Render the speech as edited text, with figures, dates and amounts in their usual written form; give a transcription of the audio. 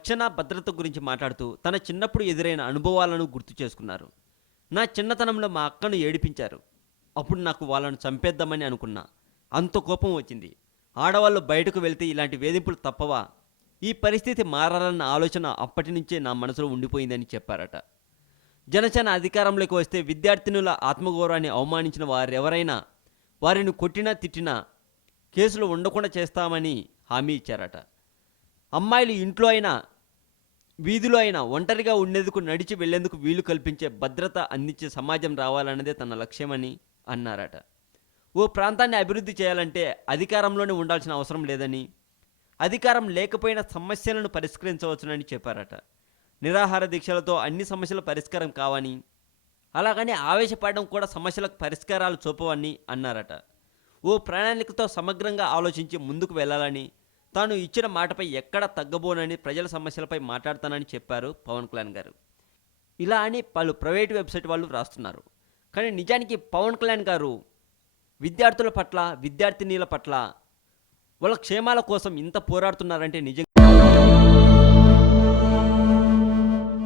రక్షణ భద్రత గురించి మాట్లాడుతూ తన చిన్నప్పుడు ఎదురైన అనుభవాలను గుర్తు చేసుకున్నారు. నా చిన్నతనంలో మా అక్కను ఏడిపించారు. అప్పుడు నాకు వాళ్ళను చంపేద్దామని అనుకున్నా. అంత కోపం వచ్చింది. ఆడవాళ్ళు బయటకు వెళ్తే ఇలాంటి వేధింపులు తప్పవా? ఈ పరిస్థితి మారాలన్న ఆలోచన అప్పటి నుంచే నా మనసులో ఉండిపోయిందని చెప్పారట. జనసేన అధికారంలోకి వస్తే విద్యార్థినుల ఆత్మగౌరవాన్ని అవమానించిన వారెవరైనా, వారిని కొట్టినా తిట్టినా కేసులు ఉండకుండా చేస్తామని హామీ ఇచ్చారట. అమ్మాయిలు ఇంట్లో అయినా వీధిలో అయినా ఒంటరిగా ఉండేందుకు, నడిచి వెళ్లేందుకు వీలు కల్పించే భద్రత అందించే సమాజం రావాలన్నదే తన లక్ష్యమని అన్నారట. ఓ ప్రాంతాన్ని అభివృద్ధి చేయాలంటే అధికారంలోనే ఉండాల్సిన అవసరం లేదని, అధికారం లేకపోయినా సమస్యలను పరిష్కరించవచ్చునని చెప్పారట. నిరాహార దీక్షలతో అన్ని సమస్యల పరిష్కారం కావని, అలాగని ఆవేశపడడం కూడా సమస్యలకు పరిష్కారాలు చూపవని అన్నారట. ఓ ప్రణాళికతో సమగ్రంగా ఆలోచించి ముందుకు వెళ్ళాలని, తాను ఇచ్చిన మాటపై ఎక్కడ తగ్గబోనని, ప్రజల సమస్యలపై మాట్లాడతానని చెప్పారు పవన్ కళ్యాణ్ గారు. ఇలా అని పలు ప్రైవేటు వెబ్సైట్ వాళ్ళు రాస్తున్నారు. కానీ నిజానికి పవన్ కళ్యాణ్ గారు విద్యార్థుల పట్ల, విద్యార్థినీల పట్ల, వాళ్ళ క్షేమాల కోసం ఇంత పోరాడుతున్నారంటే నిజంగా